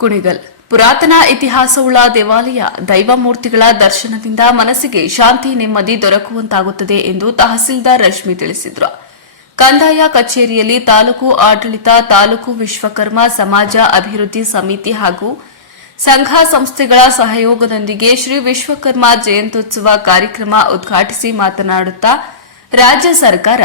ಕುಣಿಗಲ್. ಪುರಾತನ ಇತಿಹಾಸವುಳ್ಳ ದೇವಾಲಯ ದೈವ ಮೂರ್ತಿಗಳ ದರ್ಶನದಿಂದ ಮನಸ್ಸಿಗೆ ಶಾಂತಿ ನೆಮ್ಮದಿ ದೊರಕುವಂತಾಗುತ್ತದೆ ಎಂದು ತಹಸೀಲ್ದಾರ್ ರಶ್ಮಿ ತಿಳಿಸಿದರು. ಕಂದಾಯ ಕಚೇರಿಯಲ್ಲಿ ತಾಲೂಕು ಆಡಳಿತ, ತಾಲೂಕು ವಿಶ್ವಕರ್ಮ, ಸಮಾಜ ಅಭಿವೃದ್ಧಿ ಸಮಿತಿ ಹಾಗೂ ಸಂಘ ಸಂಸ್ಥೆಗಳ ಸಹಯೋಗದೊಂದಿಗೆ ಶ್ರೀ ವಿಶ್ವಕರ್ಮ ಜಯಂತ್ಯುತ್ಸವ ಕಾರ್ಯಕ್ರಮ ಉದ್ಘಾಟಿಸಿ ಮಾತನಾಡುತ್ತಾ ರಾಜ್ಯ ಸರ್ಕಾರ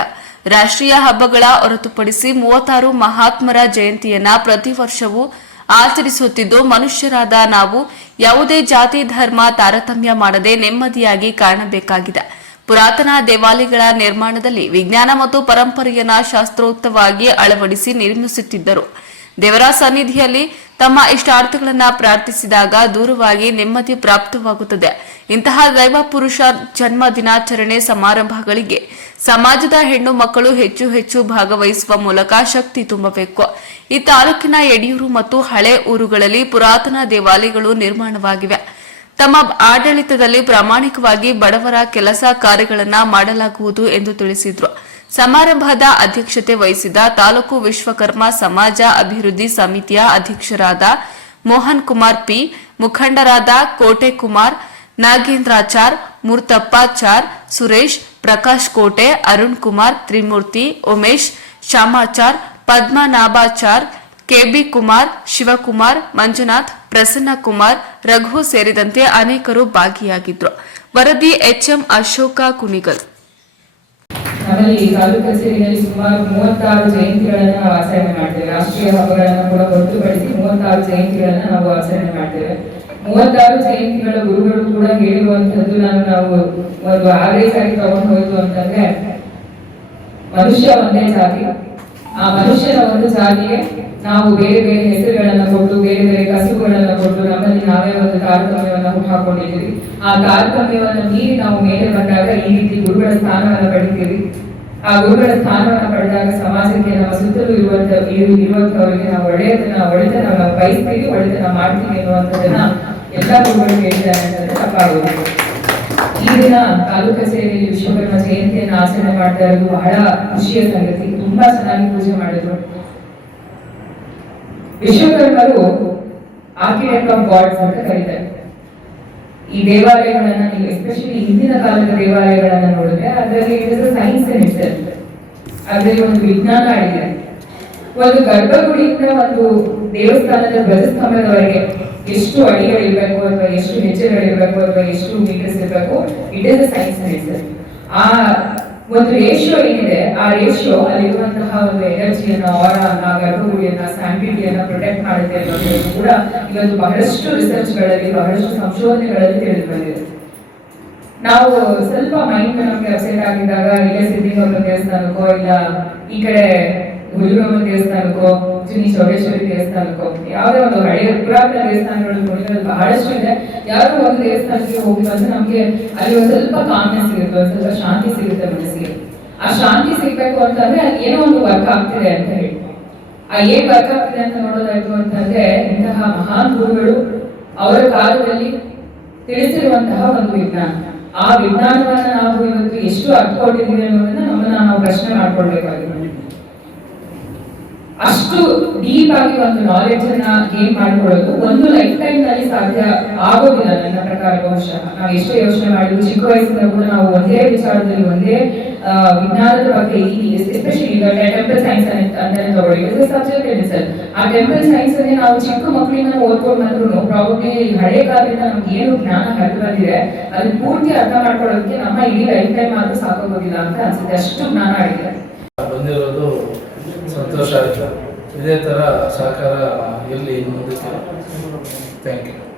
ರಾಷ್ಟ್ರೀಯ ಹಬ್ಬಗಳ ಹೊರತುಪಡಿಸಿ ಮೂವತ್ತಾರು ಮಹಾತ್ಮರ ಜಯಂತಿಯನ್ನ ಪ್ರತಿ ವರ್ಷವೂ ಆಚರಿಸುತ್ತಿದ್ದು, ಮನುಷ್ಯರಾದ ನಾವು ಯಾವುದೇ ಜಾತಿ, ಧರ್ಮ, ತಾರತಮ್ಯ ಮಾಡದೆ ನೆಮ್ಮದಿಯಾಗಿ ಕಾಣಬೇಕಾಗಿದೆ. ಪುರಾತನ ದೇವಾಲಯಗಳ ನಿರ್ಮಾಣದಲ್ಲಿ ವಿಜ್ಞಾನ ಮತ್ತು ಪರಂಪರೆಯನ್ನ ಶಾಸ್ತ್ರೋಕ್ತವಾಗಿ ಅಳವಡಿಸಿ ನಿರ್ಮಿಸುತ್ತಿದ್ದರು. ದೇವರ ಸನ್ನಿಧಿಯಲ್ಲಿ ತಮ್ಮ ಇಷ್ಟಾರ್ಥಗಳನ್ನ ಪ್ರಾರ್ಥಿಸಿದಾಗ ದೂರವಾಗಿ ನೆಮ್ಮದಿ ಪ್ರಾಪ್ತವಾಗುತ್ತದೆ. ಇಂತಹ ದೈವ ಪುರುಷ ಜನ್ಮ ದಿನಾಚರಣೆ ಸಮಾರಂಭಗಳಿಗೆ ಸಮಾಜದ ಹೆಣ್ಣು ಮಕ್ಕಳು ಹೆಚ್ಚು ಹೆಚ್ಚು ಭಾಗವಹಿಸುವ ಮೂಲಕ ಶಕ್ತಿ ತುಂಬಬೇಕು. ಈ ತಾಲೂಕಿನ ಯಡಿಯೂರು ಮತ್ತು ಹಳೆ ಊರುಗಳಲ್ಲಿ ಪುರಾತನ ದೇವಾಲಯಗಳು ನಿರ್ಮಾಣವಾಗಿವೆ. ತಮ್ಮ ಆಡಳಿತದಲ್ಲಿ ಪ್ರಾಮಾಣಿಕವಾಗಿ ಬಡವರ ಕೆಲಸ ಕಾರ್ಯಗಳನ್ನು ಮಾಡಲಾಗುವುದು ಎಂದು ತಿಳಿಸಿದರು. ಸಮಾರಂಭದ ಅಧ್ಯಕ್ಷತೆ ವಹಿಸಿದ ತಾಲೂಕು ವಿಶ್ವಕರ್ಮ ಸಮಾಜ ಅಭಿವೃದ್ಧಿ ಸಮಿತಿಯ ಅಧ್ಯಕ್ಷರಾದ ಮೋಹನ್ ಕುಮಾರ್ ಪಿ, ಮುಖಂಡರಾದ ಕೋಟೆ ಕುಮಾರ್ ನಾಗೇಂದ್ರಾಚಾರ್, ಮೂರ್ತಪ್ಪಾಚಾರ್, ಸುರೇಶ್ ಪ್ರಕಾಶ್ ಕೋಟೆ, ಅರುಣ್ ಕುಮಾರ್, ತ್ರಿಮೂರ್ತಿ, ಉಮೇಶ್, ಶ್ಯಾಮಾಚಾರ್ ಪದ್ಮನಾಭಾಚಾರ್ ಕೆಬಿ ಕುಮಾರ್, ಶಿವಕುಮಾರ್, ಮಂಜುನಾಥ್, ಪ್ರಸನ್ನ ಕುಮಾರ್, ರಘು ಸೇರಿದಂತೆ ಅನೇಕರು ಭಾಗಿಯಾಗಿದ್ದರು ವರದಿ ಎಚ್ಎಂ ಅಶೋಕ ಕುಣಿಗಲ್. ನಮ್ಮಲ್ಲಿ ತಾಲೂಕು ಕಚೇರಿಯಲ್ಲಿ ಸುಮಾರು ಮೂವತ್ತಾರು ಜಯಂತಿಗಳನ್ನು ನಾವು ಆಚರಣೆ ಮಾಡ್ತೇವೆ. ರಾಷ್ಟ್ರೀಯ ಹಬ್ಬಗಳನ್ನು ಕೂಡ ಹೊರತುಪಡಿಸಿ ಮೂವತ್ತಾರು ಜಯಂತಿಗಳನ್ನು ನಾವು ಆಚರಣೆ ಮಾಡ್ತೇವೆ. ಮೂವತ್ತಾರು ಜಯಂತಿಗಳ ಗುರುಗಳು ಕೂಡ ಹೇಳಿರುವಂತದ್ದು ನಾನು ನಾವು ಒಂದು ಆವರೇಜ್ ಆಗಿ ತಗೊಂಡು ಹೋಯ್ತು ಅಂತಂದ್ರೆ ಮನುಷ್ಯ ಒಂದೇ ಜಾತಿ. ಆ ಮನುಷ್ಯನ ಒಂದು ಜಾತಿಗೆ ನಾವು ಬೇರೆ ಬೇರೆ ಹೆಸರುಗಳನ್ನ ಕೊಟ್ಟು, ಬೇರೆ ಬೇರೆ ಕಸುಗಳನ್ನ ಕೊಟ್ಟು ನಮ್ಮಲ್ಲಿ ನಾವೇ ಒಂದು ತಾರತಮ್ಯವನ್ನ ಹುಟ್ಟಾಕೊಂಡಿದ್ದೀವಿ ಆ ತಾರತಮ್ಯವನ್ನು ಮೀರಿ ನಾವು ಮೇಲೆ ಬಂದಾಗ ಈ ರೀತಿ ಗುರುಗಳ ಸ್ಥಾನವನ್ನು ಪಡಿತೀವಿ. ಆ ಗುರುಗಳ ಸ್ಥಾನವನ್ನು ಪಡೆದಾಗ ಸಮಾಜಕ್ಕೆ ನಮ್ಮ ಸುತ್ತಲೂ ಇರುವಂತ ಇರು- ಇರುವಂತವರಿಗೆ ನಾವು ಒಳ್ಳೆಯದನ್ನ ಒಳಿತನ ನಾವು ಬಯಸ್ತೀವಿ ಒಳಿತನ ಮಾಡ್ತೀವಿ ಅನ್ನುವಂಥದ್ದನ್ನ ಎಲ್ಲ ಗುರುಗಳು ಹೇಳಿದ್ದಾರೆ ಅಂತಂದ್ರೆ ತಪ್ಪಾಗುವುದಿಲ್ಲ ಈ ದಿನ ತಾಲೂಕು ಕಚೇರಿಯಲ್ಲಿ ವಿಶ್ವಕರ್ಮ ಜಯಂತಿಯನ್ನು ಆಚರಣೆ ಮಾಡ್ತಾ ಇರೋದು ಬಹಳ ಖುಷಿಯ ಸಂಗತಿ. ತುಂಬಾ ಚೆನ್ನಾಗಿ ಪೂಜೆ ಮಾಡಿದ್ರು. ವಿಶ್ವಕರ್ಮರು ಆರ್ಕಿಟೆಕ್ಟ್ ಆಫ್ ಗಾಡ್ಸ್ ಅಂತ ಕರೀತಾರೆ. ಈ ದೇವಾಲಯಗಳನ್ನ ನೀವು ಎಸ್ಪೆಷಲಿ ಹಿಂದಿನ ಕಾಲದ ದೇವಾಲಯಗಳನ್ನ ನೋಡಿದ್ರೆ ಅದರಲ್ಲಿ ಇಟ್ ಇಸ್ ಸೈನ್ಸ್ ಇಟ್ಸೆಲ್ಫ್ ಅದರಲ್ಲಿ ಒಂದು ವಿಜ್ಞಾನ ಆಗಿದೆ. ಒಂದು ಗರ್ಭಗುಡಿಯಿಂದ ಒಂದು ದೇವಸ್ಥಾನದ ಧ್ವಜಸ್ತಂಭದವರೆಗೆ ಎಷ್ಟು ಅಡಿಗಳಿರ್ಬೇಕು ಅಥವಾ ಎಷ್ಟು ಹೆಜ್ಜೆಗಳಿರ್ಬೇಕು ಅಥವಾ ಎಷ್ಟು ಮೀಟರ್ಸ್ ಇರಬೇಕು ಇಟ್ ಇಸ್ ಸೈನ್ಸ್ ಸರ್ ಆ ಒಂದು ರೇಷಿಯೋ ಏನಿದೆ, ಆ ರೇಷಿಯೋ ಅಲ್ಲಿರುವಂತಹ ಒಂದು ಎನರ್ಜಿಯನ್ನ ಆರನ್ನ ಗರ್ಭಗುಡಿಯನ್ನ ಸ್ಯಾಂಟಿಟಿಯನ್ನ ಪ್ರೊಟೆಕ್ಟ್ ಮಾಡುತ್ತೆ ಅನ್ನೋದು ಕೂಡ ಇವತ್ತು ಬಹಳಷ್ಟು ರಿಸರ್ಚ್ಗಳಲ್ಲಿ, ಬಹಳಷ್ಟು ಸಂಶೋಧನೆಗಳಲ್ಲಿ ತಿಳಿದು ಬಂದಿದೆ ನಾವು ಸ್ವಲ್ಪ ಮೈಂಡ್ ನಮಗೆ ಅಪ್ಸೆಟ್ ಆಗಿದ್ದಾಗ, ಇಲ್ಲೇ ಸಿದ್ಧಿಗಂಗಾ ದೇವಸ್ಥಾನಕ್ಕೋ, ಇಲ್ಲ ಈ ಕಡೆ ಹುಲಿಗಮ್ಮ ದೇವಸ್ಥಾನಕ್ಕೋ ಜುನಿ ಚೌಡೇಶ್ವರಿ ದೇವಸ್ಥಾನಕ್ಕೋ ಯಾವುದೇ ಒಂದು ಹಳೆಯ ಪುರಾತನ ದೇವಸ್ಥಾನಗಳು ನೋಡಿದ್ರೆ ಬಹಳಷ್ಟು ಇದೆ. ಯಾರೋ ಒಂದು ದೇವಸ್ಥಾನಕ್ಕೆ ಹೋಗಿ ಅಂದ್ರೆ ನಮ್ಗೆ ಅಲ್ಲಿ ಒಂದು ಸ್ವಲ್ಪ ಕಾಮ್ನೆಸ್ ಸಿಗುತ್ತೆ ಒಂದು ಸ್ವಲ್ಪ ಶಾಂತಿ ಸಿಗುತ್ತೆ ಮನಸ್ಸಿಗೆ. ಆ ಶಾಂತಿ ಸಿಗ್ಬೇಕು ಅಂತಂದ್ರೆ ಅಲ್ಲಿ ಏನೋ ಒಂದು ವರ್ಕ್ ಆಗ್ತಿದೆ ಅಂತ ಹೇಳಿ ಆ ಏನ್ ವರ್ಕ್ ಆಗ್ತಿದೆ ಅಂತ ನೋಡೋದಾಯ್ತು ಅಂತಂದ್ರೆ ಇಂತಹ ಮಹಾನ್ ಗುರುಗಳು ಅವರ ಕಾಲದಲ್ಲಿ ತಿಳಿಸಿರುವಂತಹ ಒಂದು ವಿಜ್ಞಾನ. ಆ ವಿಜ್ಞಾನವನ್ನ ನಾವು ಇವತ್ತು ಎಷ್ಟು ಅರ್ಥ ಕೊಟ್ಟಿದ್ದೀವಿ ಅನ್ನೋದನ್ನ ನಮ್ಮನ್ನ ನಾವು ಪ್ರಶ್ನೆ ಮಾಡ್ಕೊಳ್ಬೇಕಾಗಿದೆ. ಅಷ್ಟು ಡೀಪ್ ಆಗಿ ಒಂದು ನಾಲೆಡ್ಜ್ ಅನ್ನ ಗೇನ್ ಮಾಡ್ಕೊಳ್ಳೋದು ಒಂದು ಲೈಫ್ ಟೈಮ್ನಲ್ಲಿ ಸಾಧ್ಯ ಆಗೋದಿಲ್ಲ ನನ್ನ ಪ್ರಕಾರ ಬಹುಶಃ. ನಾವು ಎಷ್ಟೋ ಯೋಚನೆ ಮಾಡಿದ್ರು, ಚಿಕ್ಕ ವಯಸ್ಸಿಂದ ಕೂಡ ನಾವು ಒಂದೇ ವಿಚಾರದಲ್ಲಿ, ಒಂದೇ ವಿಜ್ಞಾನದ ಬಗ್ಗೆ ಎಸ್ಪೆಷಲಿ ಈಗ ಟೆಂಪಲ್ ಸೈನ್ಸ್ ಅಂತಾನೆ ತಗೊಳ್ಳಿ. ಸಬ್ಜೆಕ್ಟ್ ಇದೆ ಸರ್ ಆ ಟೆಂಪಲ್ ಸೈನ್ಸ್ ಅಲ್ಲಿ ನಾವು ಚಿಕ್ಕ ಮಕ್ಕಳಿಂದ ಓದ್ಕೊಂಡು ಬಂದ್ರು ಪ್ರಾಬಬ್ಲಿ ಹಳೆ ಕಾಲದಿಂದ ನಮ್ಗೆ ಏನು ಜ್ಞಾನ ಹರಿದು ಬಂದಿದೆ, ಅದನ್ನ ಪೂರ್ತಿ ಅರ್ಥ ಮಾಡ್ಕೊಳ್ಳೋದಕ್ಕೆ ನಮ್ಮ ಇಡೀ ಲೈಫ್ ಟೈಮ್ ಆದ್ರೂ ಸಾಕಾಗೋದಿಲ್ಲ ಅಂತ ಅನ್ಸುತ್ತೆ. ಅಷ್ಟು ಜ್ಞಾನ ಆಗಿದೆ. ಸಹಕಾರ ಎಲ್ಲಿ ಮುಂದಕ್ಕೆ ಥ್ಯಾಂಕ್ ಯು